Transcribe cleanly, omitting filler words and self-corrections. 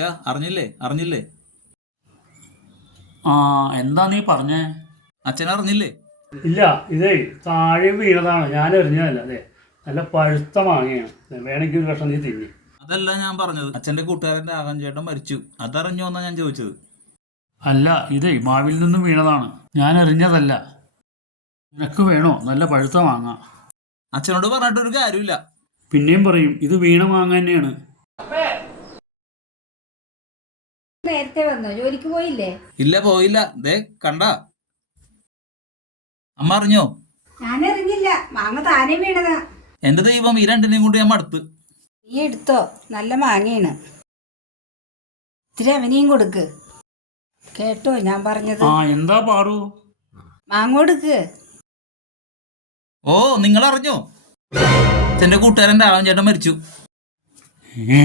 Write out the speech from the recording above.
അച്ഛാ അറിഞ്ഞില്ലേ അറിഞ്ഞില്ലേ? ആ എന്താ നീ പറഞ്ഞേ? അച്ഛൻ അറിഞ്ഞില്ലേ? ഇല്ല, ഇതേ താഴെ വീണതാണ്, ഞാൻ എറിഞ്ഞതല്ല. അതെ, നല്ല പഴുത്ത മാങ്ങയാണ്. വേണമെങ്കിൽ ഒരു കഷ്ണം നീ തിന്നി. അതല്ല ഞാൻ പറഞ്ഞത്, അച്ഛന്റെ കൂട്ടുകാരൻ രാഘവൻ ചേട്ടൻ മരിച്ചു, അതറിഞ്ഞോ എന്നാ ഞാൻ ചോദിച്ചത്. അല്ല, ഇതേ മാവിൽ നിന്നും വീണതാണ്, ഞാൻ എറിഞ്ഞതല്ല. നിനക്ക് വേണോ നല്ല പഴുത്ത മാങ്ങ? അച്ഛനോട് പറഞ്ഞിട്ടൊരു കാര്യമില്ല. പിന്നെയും പറയും, ഇത് വീണ മാങ്ങ തന്നെയാണ്. നേരത്തെ വന്നോ? ജോലിക്ക് പോയില്ലേ? ഇല്ല പോയില്ല. ദേ കണ്ട അമ്മ അറിഞ്ഞോ? ഞാൻ അറിഞ്ഞില്ല, മാങ്ങ താനെ വീണതാ. എന്റെ ദൈവം, ഈ രണ്ടിനെയും കൊണ്ട് ഞാൻ മടുത്ത്. നീ എടുത്തോ, നല്ല മാങ്ങയാണ്. ഇത്തിരി അവനെയും കൊടുക്ക്. കേട്ടോ ഞാൻ പറഞ്ഞത്? ആ എന്താ പാറു? മാങ്ങ കൊടുക്ക്. ഓ നിങ്ങൾ അറിഞ്ഞോ? അച്ഛന്റെ കൂട്ടുകാരൻ രാഘവൻ ചേട്ടൻ മരിച്ചു. ഏ